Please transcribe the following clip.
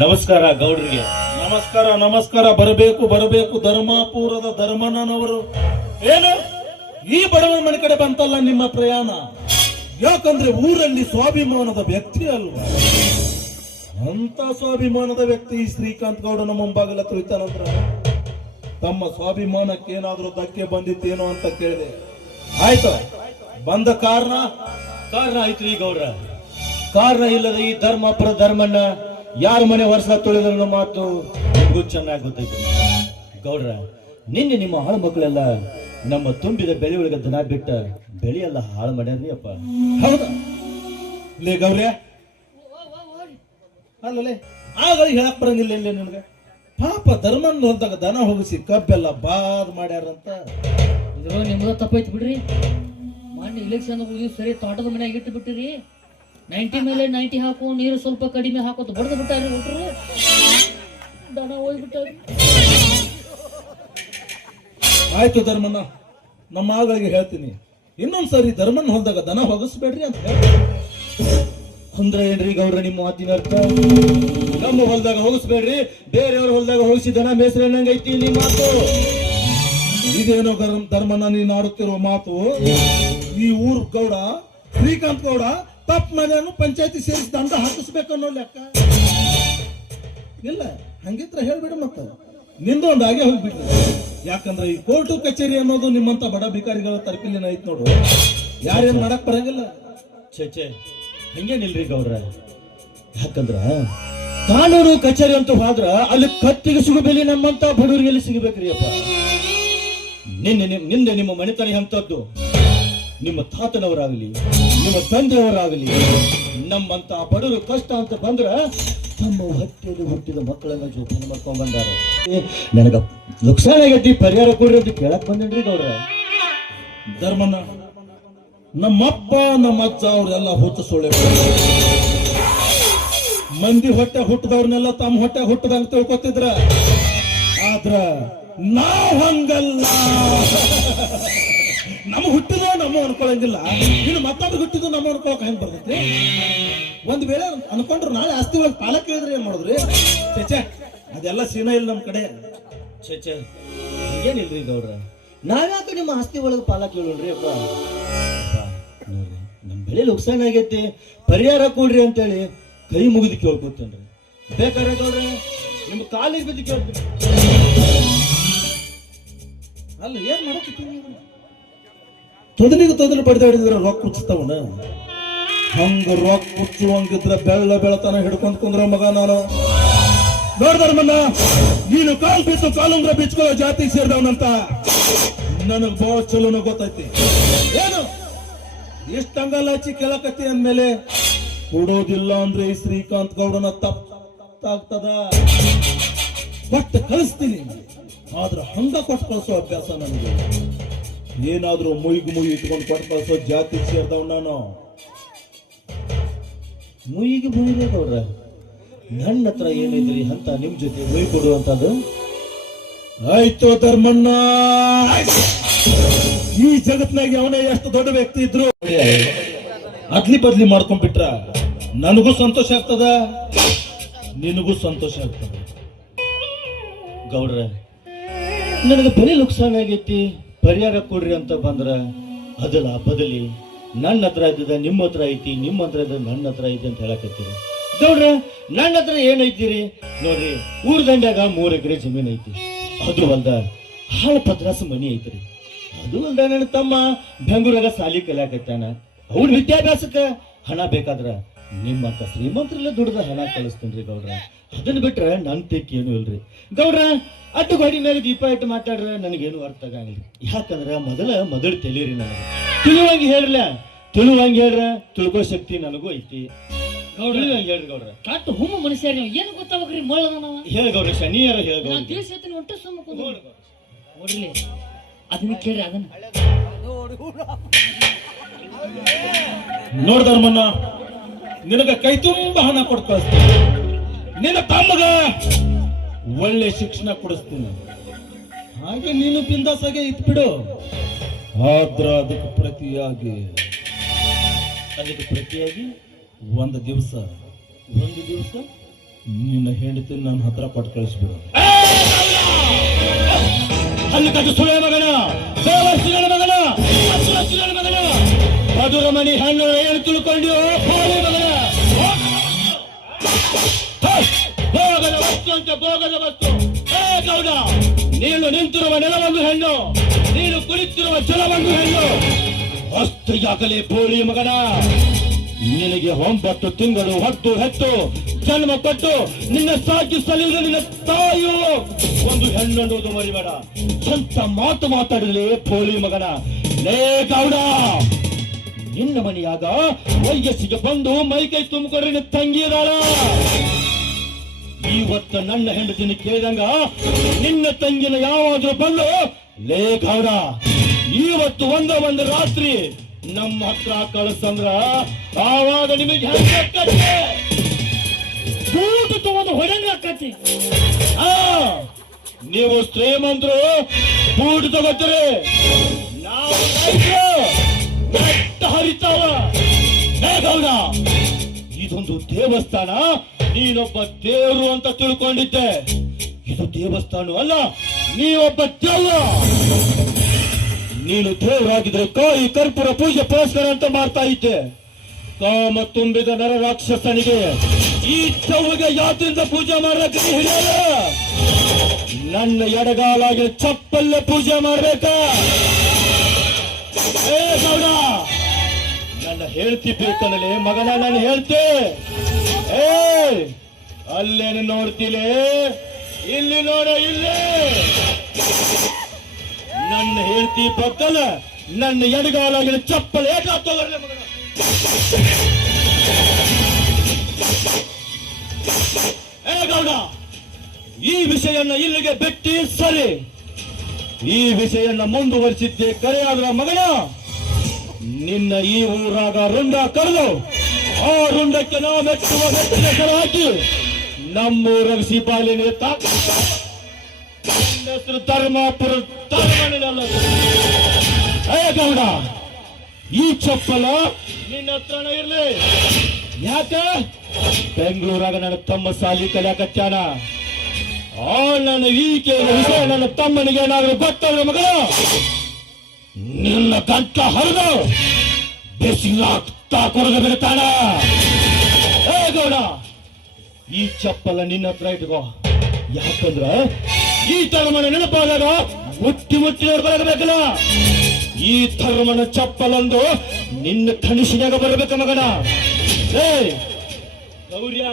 ನಮಸ್ಕಾರ ಗೌಡ್ರಿಗೆ. ನಮಸ್ಕಾರ ನಮಸ್ಕಾರ ಬರಬೇಕು ಬರಬೇಕು ಧರ್ಮಾಪುರದ ಧರ್ಮನವರು ಏನು? ಈ ಬಡವ ಮನೆ ಕಡೆ ಬಂತಲ್ಲ ನಿಮ್ಮ ಪ್ರಯಾಣ? ಯಾಕಂದ್ರೆ ಊರಲ್ಲಿ ಸ್ವಾಭಿಮಾನದ ವ್ಯಕ್ತಿ ಅಲ್ವಾ? ಅಂತ ಸ್ವಾಭಿಮಾನದ ವ್ಯಕ್ತಿ ಈ ಶ್ರೀಕಾಂತ್ ನಮ್ಮ ಮುಂಭಾಗಲ ತುಳಿತಾನಂದ್ರ ತಮ್ಮ ಸ್ವಾಭಿಮಾನಕ್ಕೆ ಏನಾದ್ರೂ ಧಕ್ಕೆ ಬಂದಿತ್ತೇನೋ ಅಂತ ಕೇಳಿದೆ. ಆಯ್ತು ಬಂದ ಕಾರಣ? ಕಾರಣ ಆಯ್ತು ಈ ಗೌಡ್ರ. ಕಾರಣ ಇಲ್ಲದ ಈ ಧರ್ಮಪುರ ಧರ್ಮಣ್ಣ ಯಾರ ಮನೆ ವರ್ಷ ತೊಳೆದ್ರ ಮಾತು ನಿಮಗೂ ಚೆನ್ನಾಗಿ ಗೊತ್ತೈತೆ ಗೌಡ್ರ, ನಿನ್ನೆ ನಿಮ್ಮ ಹಾಳು ಮಕ್ಕಳೆಲ್ಲ ನಮ್ಮ ತುಂಬಿದ ಬೆಳೆ ಒಳಗೆ ದನ ಬಿಟ್ಟ ಬೆಳೆಯೆಲ್ಲ ಹಾಳು ಮಾಡ್ಯಾರ್ರಿ ಅಪ್ಪ. ಹೌದಾ. ಲೇ ಗೌರ್ಯ. ಅಲ್ಲಲೇ ಆಗಲಿ ಹೇಳಕ್ ಬರಂಗಿಲ್ಲ ಇಲ್ಲ ನಿನಗೆ. ಪಾಪ ಧರ್ಮಂದು ಹೊಲ್ದಾಗ ದನ ಹೋಗಿಸಿ ಕಬ್ಬೆಲ್ಲ ಬಾದ್ ಮಾಡ್ಯಾರಂತ. ಇದ್ರೊಳಗೆ ನಿಮ್ಮದು ತಪ್ಪೈತಿ ಬಿಡ್ರಿ. ಮೊನ್ನೆ ಇಲೆಕ್ಷನ್ ಹೋಗಿ ಸರಿ ತೋಟದ ಮನೆಯಾಗಿ ಇಟ್ಟು ಬಿಟ್ಟಿರಿ. ನೈಂಟಿ ಮೇಲೆ ನೈಂಟಿ ಹಾಕು ನೀರು ಸ್ವಲ್ಪ ಕಡಿಮೆ ಹಾಕೋದು. ಬಡ್ದು ಬಿಟ್ಟಾರಿ ಬಿಟ್ರು ದನ ಹೋಗ್ಬಿಟ್ಟಾರಿ ಆಯ್ತು ಧರ್ಮಣ್ಣ, ನಮ್ಮ ಆಗಳಿಗೆ ಹೇಳ್ತೀನಿ. ಇನ್ನೊಂದ್ಸರಿ ಧರ್ಮನ್ ಹೊಲ್ದಾಗ ದನ ಹೊಗಸ್ಬೇಡ್ರಿ ಅಂತ ಅಂದ್ರೆ ಏನ್ರಿ ಗೌಡ್ರ ನಿಮ್ಮ ಮಾತಿನ ಅರ್ಥ? ನಮ್ಮ ಹೊಲ್ದಾಗ ಹೋಗಿಸ್ಬೇಡ್ರಿ. ಬೇರೆಯವ್ರ ಹೊಲ್ದಾಗ ಹೋಗಿಸಿ ದನ ಬೇಸರ ಐತಿ ನಿಮ್ಮ ಮಾತು. ಇದೇನೋ ಧರ್ಮನ ನೀನು ಆಡುತ್ತಿರುವ ಮಾತು. ಈ ಊರ್ ಗೌಡ, ಶ್ರೀಕಾಂತ್ ಗೌಡ ತಪ್ಪ ಮನೆಯನ್ನು ಪಂಚಾಯತಿ ಸೇರಿಸಿ ದಂಡ ಹಾಕಿಸ್ಬೇಕು ಅನ್ನೋ ಲೆಕ್ಕ. ಇಲ್ಲ ಹಂಗಿದ್ರೆ ಹೇಳ್ಬಿಡು ಮತ್ತ. ನಿಂದೊಂದು ಹಾಗೆ ಹೋಗ್ಬಿಟ್ಟು ಯಾಕಂದ್ರೆ ಈ ಕೋರ್ಟು ಕಚೇರಿ ಅನ್ನೋದು ನಿಮ್ಮಂತ ಬಡ ಭಿಕಾರಿಗಳ ತರಪಿಲಿನ ಐತ್ ನೋಡು. ಯಾರೇನ್ ಮಾಡಕ್ ಬರಂಗಿಲ್ಲ. ಛೇ ಛೇ ಹಂಗೇನಿಲ್ರಿ ಗೌಡ್ರ? ಯಾಕಂದ್ರ? ಕಾನೂನು ಕಚೇರಿ ಅಂತ ಹೋದ್ರ ಅಲ್ಲಿ ಕತ್ತಿಗೆ ಸಿಗಬೇಲಿ ಬೆಲೆ ನಮ್ಮಂತ ಬಡವರಿಗೆ ಎಲ್ಲಿ ಸಿಗಬೇಕ್ರಿ ಅಪ್ಪ. ನಿನ್ನೆ ನಿಮ್ ನಿಂದೆ ನಿಮ್ಮ ಮನೆತನ ಎಂತದ್ದು? ನಿಮ್ಮ ತಾತನವರಾಗಲಿ. ನಿಮ್ಮ ತಂದೆಯವರಾಗಲಿ, ನಮ್ಮಂತ ಬಡವರು ಕಷ್ಟ ಅಂತ ಬಂದ್ರೆ ತಮ್ಮ ಹತ್ತಿರ ಹುಟ್ಟಿದ ಮಕ್ಕಳನ್ನ ಜೋಪಾನ ಮಾಡ್ಕೊಂಡ್ ಬಂದಾರ. ನನಗ ನುಕ್ಸಾನ ಆಗೈತಿ, ಪರಿಹಾರ ಕೊಡ್ರಿ ಅಂತ ಕೇಳಕ್ ಬಂದೇನ್ರಿ ಗೌಡ್ರ? ಧರ್ಮಣ್ಣ ನಮ್ಮಪ್ಪ ನಮ್ಮ ಅಜ್ಜ ಅವ್ರೆಲ್ಲ ಹುಟ್ಟು ಸೊಳ್ಳೆ ಮಂದಿ ಹೊಟ್ಟೆ ಹುಟ್ಟದವ್ರನ್ನೆಲ್ಲ ತಮ್ಮ ಹೊಟ್ಟೆ ಹುಟ್ಟದಂಗ ತಿಳ್ಕೊತಿದ್ರ. ಆದ್ರ ನಾವ್ ಹಂಗಲ್ಲ. ನಮ್ಮ ಹುಟ್ಟಿದ ನಮ್ಮ ಅನ್ಕೊಳಂಗಿಲ್ಲ. ಇನ್ನು ಮತ್ತೊಂದು ಹುಟ್ಟಿದ್ದು ನಮ್ಮ ಅನ್ಕೊಳಕ್ ಹೆಂಗ್ ಬರ್ತೈತಿ ಒಂದ್ ವೇಳೆ ಅನ್ಕೊಂಡ್ರು ನಾಳೆ ಆಸ್ತಿ ಒಳಗೆ ಪಾಲ ಕೇಳಿದ್ರೆ ಏನ್ ಮಾಡಿದ್ರಿ? ಚೇಚೆ ಅದೆಲ್ಲ ಸೀನ ಇಲ್ಲ ನಮ್ ಕಡೆ. ಛೇ ಏನಿಲ್ರಿ ಗೌಡ್ರ? ನಾವ್ಯಾಕೆ ನಿಮ್ಮ ಆಸ್ತಿ ಒಳಗೆ ಪಾಲ ಕೇಳೋಣ್ರಿ ಅಪ್ಪ? ನಮ್ ನಮ್ಮ ಬೆಳೆ ನುಕ್ಸಾನ ಆಗೈತಿ. ಪರಿಹಾರ ಕೊಡ್ರಿ ಅಂತೇಳಿ ಕೈ ಮುಗಿದು ಕೇಳ್ಕೊತೇನ್ರಿ. ಬೇಕಾದ್ರೆ ಗೌಡ್ರ ನಿಮ್ಮ ಕಾಲಿಗೆ ಬಿದ್ದು ಕೇಳ್ತೀನಿ. ಅಲ್ಲ, ಏನ್ ಮಾಡಕ್ಕೆ ತೊದಲಿಗೆ ತೊದಲು ಬಡ್ದಾಡಿದ್ರ ರೊಕ್ಕ ಕುಚ್ಚುತ್ತವನ ಹಂಗ ರೊಕ್ಕ ಹುಚ್ಚುವಂಗಿದ್ರ ಬೆಳ್ಳ ಬೆಳತನ ಹಿಡ್ಕೊಂಡ್ ಕುಂದ್ರ ಮಗ ನಾನು. ನೋಡ್ದರ್ಮನ್ನ ನೀನು ಕಾಲು ಬಿತ್ತು ಕಾಲುಂಗ್ರ ಬಿಚ್ಕೊಳ್ಳೋ ಜಾತಿಗೆ ಸೇರಿದವನಂತ. ನನಗ್ ಬಹಳ ಚಲೋನ ಗೊತ್ತೈತಿ. ಏನು? ಇಷ್ಟಂಗಲ್ಲ ಹಚ್ಚಿ ಕೇಳಕತ್ತಿ ಅಂದ್ಮೇಲೆ ಕೊಡೋದಿಲ್ಲ ಅಂದ್ರೆ ಶ್ರೀಕಾಂತ್ ಗೌಡನ ತಪ್ಪಾಗ್ತದ? ಕೊಟ್ಟು ಕಳಿಸ್ತೀನಿ. ಆದ್ರೆ ಹಂಗ ಕೊಟ್ಟು ಕಳಿಸೋ ಅಭ್ಯಾಸ ನನಗೆ ಏನಾದ್ರೂ ಮುಯಿಗೆ ಮುಯಿ ಇಟ್ಕೊಂಡು ಕೊಟ್ಟು ಕಳಿಸೋ ಜಾತಿ ಸೇರ್ದವ್ ನಾನು. ಮುಯಿಗೆ ಮುಯಿದೆ ಗೌಡ್ರ ನನ್ನ ಹತ್ರ ಏನಿದ್ರಿ ಅಂತ ನಿಮ್ ಜೊತೆ ಮುಯಿ ಕೊಡುವಂತದ್ದು ಆಯ್ತು ಧರ್ಮಣ್ಣ. ಈ ಜಗತ್ನಾಗ ಅವನೇ ಎಷ್ಟು ದೊಡ್ಡ ವ್ಯಕ್ತಿ ಇದ್ರು. ಅದ್ಲಿ ಬದ್ಲಿ ಮಾಡ್ಕೊಂಡ್ಬಿಟ್ರ. ನನಗೂ ಸಂತೋಷ ಆಗ್ತದ? ನಿನಗೂ ಸಂತೋಷ ಆಗ್ತದ? ಗೌಡ್ರ, ನನಗೆ ಬರೀ ನುಕ್ಸಾನ್ ಆಗೈತಿ. ಪರಿಹಾರ ಕೊಡ್ರಿ ಅಂತ ಬಂದ್ರ, ಅದಲ್ಲ, ಬದಲಿ ನನ್ನ ಹತ್ರ ಇದ್ದದ ನಿಮ್ಮ ಹತ್ರ ಐತಿ, ನಿಮ್ಮ ಹತ್ರ ಇದ್ದ ನನ್ನ ಹತ್ರ ಐತಿ ಅಂತ ಹೇಳಕತ್ತೀರಿ. ಗೌಡ್ರ, ನನ್ನ ಹತ್ರ ಏನೈತಿರಿ ನೋಡ್ರಿ, ಊರ್ ದಂಡ್ಯಾಗ ಮೂರ್ ಎಕರೆ ಜಮೀನ್ ಐತಿ. ಅದು ಅಲ್ದ ಹಾಳ ಪತ್ರಾಸ ಮನಿ ಐತ್ರಿ. ಅದು ಅಲ್ದ ನನ್ನ ತಮ್ಮ ಬೆಂಗಳೂರಾಗ ಸಾಲಿ ಕಲಿಯಾಕತ್ತಾನ. ಅವ್ರ ವಿದ್ಯಾಭ್ಯಾಸಕ್ಕ ಹಣ ಬೇಕಾದ್ರ ನಿಮ್ಮಂತ ಶ್ರೀಮಂತರೆಲ್ಲ ದುಡ್ದ ಹಣ ಕಳಿಸ್ತೇನ್ರಿ ಗೌಡ್ರ. ಅದನ್ನ ಬಿಟ್ರೆ ನನ್ ತೆಕ್ ಏನು ಇಲ್ರಿ. ಗೌಡ್ರ ಅಟ್ಟು ಗಾಡಿ ಮೇಲೆ ದೀಪ ಇಟ್ಟು ಮಾತಾಡ್ರೆ ನನಗೇನು ಅರ್ಥ ಆಗಂಗಿಲ್ಲ. ಯಾಕಂದ್ರೆ ಮೊದಲ ಮೊದಲ ತಿಳಿರಿ ನನಗೆ. ತಿಳಿವಂಗೆ ಹೇಳ್ರಲ್ಲ ತಿಳಿವಂಗೆ ಹೇಳ್ರ ತಿಳ್ಕೋ ಶಕ್ತಿ ನನಗೂ ಐತಿ. ತಿಳಿವಂಗೆ ಹೇಳ್ರಿ ಗೌಡ್ರ. ಕಟ್ ಹುಮ್ಮ ಮನುಷ್ಯರಿ ನೀವು. ಏನು ಗೊತ್ತಾಗ್ರಿ ನಾವ? ಹೇಳ ಗೌಡ್ರ ಶನಿಯಾರ ಹೇಳ ಗೌಡ್ರ. ತಿಳಿಸತ್ತೀನಿ ಒಟ್ಟು ಸುಮ್ಮ. ನೋಡ್ರಿ ಅದನ್ನ ಕೇಳ್ರಿ ಅದನ್ನ. ನೋಡ್. ಧರ್ಮಣ್ಣ ನಿನಗ ಕೈ ತುಂಬ ಹಣ ಕೊಟ್ಟು ನಿನ್ನ ತಮ್ಮಗ ಒಳ್ಳೆ ಶಿಕ್ಷಣ ಕೊಡಿಸ್ತೀನಿ. ಹಾಗೆ ನೀನು ಬಿಂದಾಸಾಗೆ ಇದ್ಬಿಡು ಆದ್ರ ಅದಕ್ಕೆ ಪ್ರತಿಯಾಗಿ ಅದಕ್ಕೆ ಪ್ರತಿಯಾಗಿ ಒಂದು ದಿವಸ ಒಂದು ದಿವಸ ನಿನ್ನ ಹೆಂಡತಿ ನನ್ನ ಹತ್ರ ಕೊಟ್ಟು ಕಳಿಸ್ಬಿಡು. ಅಲ್ಲಿ ಕಟ್ಟು ಸುಳ್ಳ ಮಗನ. ದೇವಸ್ಥಾನ ಮಗನ. ಮಗನ. ಮಧುರ ಮನಿ ಹಣ್ಣು ಏನು ತಿಳ್ಕೊಂಡು? ಭೋಗದ ವಸ್ತು ಅಂತ ಭೋಗದ ವಸ್ತು ಹೇ ಗೌಡ ನೀನು ನಿಂತಿರುವ ನೆಲವೊಂದು ಹೆಣ್ಣು ನೀನು ಕುಳಿತಿರುವ ಜಲವೊಂದು ಹೆಣ್ಣು ವಸ್ತಿಯಾಗಲೇ ಬೋಳಿ ಮಗನ ನಿನಗೆ ಒಂಬತ್ತು ತಿಂಗಳು ಹೊತ್ತು ಹೆತ್ತು ಜನ್ಮ ಕೊಟ್ಟು ನಿನ್ನ ಸಾಕಿ ಸಲ್ಲಿದ ನಿನ್ನ ತಾಯಿಯು ಒಂದು ಹೆಣ್ಣು ಅನ್ನೋದು ಮರಿಬೇಡ ಸ್ವಂತ ಮಾತು ಮಾತಾಡಲಿ ಪೋಳಿ ಮಗನ ಲೇ ಗೌಡ ನಿನ್ನ ಮನೆಯಾಗ ವಯಸ್ಸಿಗೆ ಬಂದು ಮೈಕೈ ತುಂಬಿಕೊಂಡ್ರೆ ನಿನ್ನ ತಂಗಿ ಇದಾಳ ಇವತ್ತ ನನ್ನ ಹೆಂಡತಿನ ಕೇಳಿದಂಗ ನಿನ್ನ ತಂಗಿನ ಯಾವಾದ್ರೂ ಬಂದು ಲೇ ಗೌಡ ಇವತ್ತು ಒಂದ ಒಂದು ರಾತ್ರಿ ನಮ್ಮ ಹತ್ರ ಕಳಿಸಂದ್ರ ಆವಾಗ ನಿಮಗೆ ತಗೊಂಡು ಹೊರಂಗ ಆಕತಿ ಆ, ನೀವು ಶ್ರೀಮಂತರು ಬೂಟು ತಗೋತೀರಿ. ನಾವು ಗೌಡ, ಇದೊಂದು ದೇವಸ್ಥಾನ? ನೀನೊಬ್ಬ ದೇವರು ಅಂತ ತಿಳ್ಕೊಂಡಿದ್ದೆ. ಇದು ದೇವಸ್ಥಾನ ಅಲ್ಲ ನೀವೊಬ್ಬ ದೇವ ನೀನು ದೇವರಾಗಿದ್ರೆ ಕಾಯಿ ಕರ್ಪೂರ ಪೂಜೆ ಪುರಸ್ಕಾರ ಅಂತ ಮಾಡ್ತಾ ಇದ್ದೆ. ಕಾಮ ತುಂಬಿದ ನರ ರಾಕ್ಷಸನಿಗೆ ಈ ಚೌಗೆ ಯಾತ್ರಿಂದ ಪೂಜೆ ಹಿರಿಯಲ್ಲ ನನ್ನ ಎಡಗಾಲಾಗಿ ಚಪ್ಪಲ್ಲೇ ಪೂಜೆ ಮಾಡ್ಬೇಕಾ? ಏ ಹೇಳ್ತಿದ್ದೆ ಬೇಕನಲೆ ಮಗನ ನಾನು ಹೇಳ್ತೆ. ಏ ಅಲ್ಲೇನು ನೋಡ್ತಿಲೆ? ಇಲ್ಲಿ ನೋಡ, ಇಲ್ಲಿ. ನನ್ನ ಹೇಳ್ತಿ ಪಕ್ಕಲ ನನ್ನ ಎಡಗಾಲಾಗಿನ ಚಪ್ಪಲ್ ತಗೊಳ್ಳೆ ಮಗನ? ಏ ಗೌಡ, ಈ ವಿಷಯನ್ನ ಇಲ್ಲಿಗೆ ಬಿಟ್ಟಿ ಸರಿ. ಈ ವಿಷಯನ್ನ ಮುಂದುವರಿಸಿದ್ದೆ ಕರೆಯಾದ್ರ ಮಗನ? ನಿನ್ನ ಈ ಊರಾಗ ರುಂಡ ಕರೆದು, ಆ ರುಂಡಕ್ಕೆ ನಾವು ಮೆಚ್ಚುವ ಹೆಸರು ಹಾಕಿ ನಮ್ಮೂರ ಸಿಪಾಲಿನ ಧರ್ಮ ಧರ್ಮಾಪುರ ಗೌಡ, ಈ ಚಪ್ಪಲ ನಿನ್ನ ಹತ್ರನ ಇರಲಿ. ಯಾಕ? ಬೆಂಗಳೂರಾಗ ನನ್ನ ತಮ್ಮ ಸಾಲಿ ಕಲಿಯಾಕತ್ಯಾನ ಆ ನನ್ನ ಈಕೆ ನನ್ನ ತಮ್ಮನಿಗೆ ಏನಾದ್ರೂ ಗೊತ್ತಲ್ಲ ಮಗನ ನಿನ್ನ ಗಂಟ ಹರಿದು ಬಿಸಿ ರಕ್ತ ಬಿಡ್ತಾಳ ಏ ಗೌಡ, ಈ ಚಪ್ಪಲ ನಿನ್ನ ಹತ್ರ ಇಟ್ಕೋ. ಯಾಕಂದ್ರ ಈ ಧರ್ಮನ ನೆನಪಾದಾಗ ಮುಟ್ಟಿ ಮುಟ್ಟಿ ಬರಬೇಕಲ್ಲ. ಈ ಧರ್ಮನ ಚಪ್ಪಲಂದು ನಿನ್ನ ಕನಿಷಿನಾಗ ಬರಬೇಕ ಮಗನ. ಏ ಗೌರ್ಯ.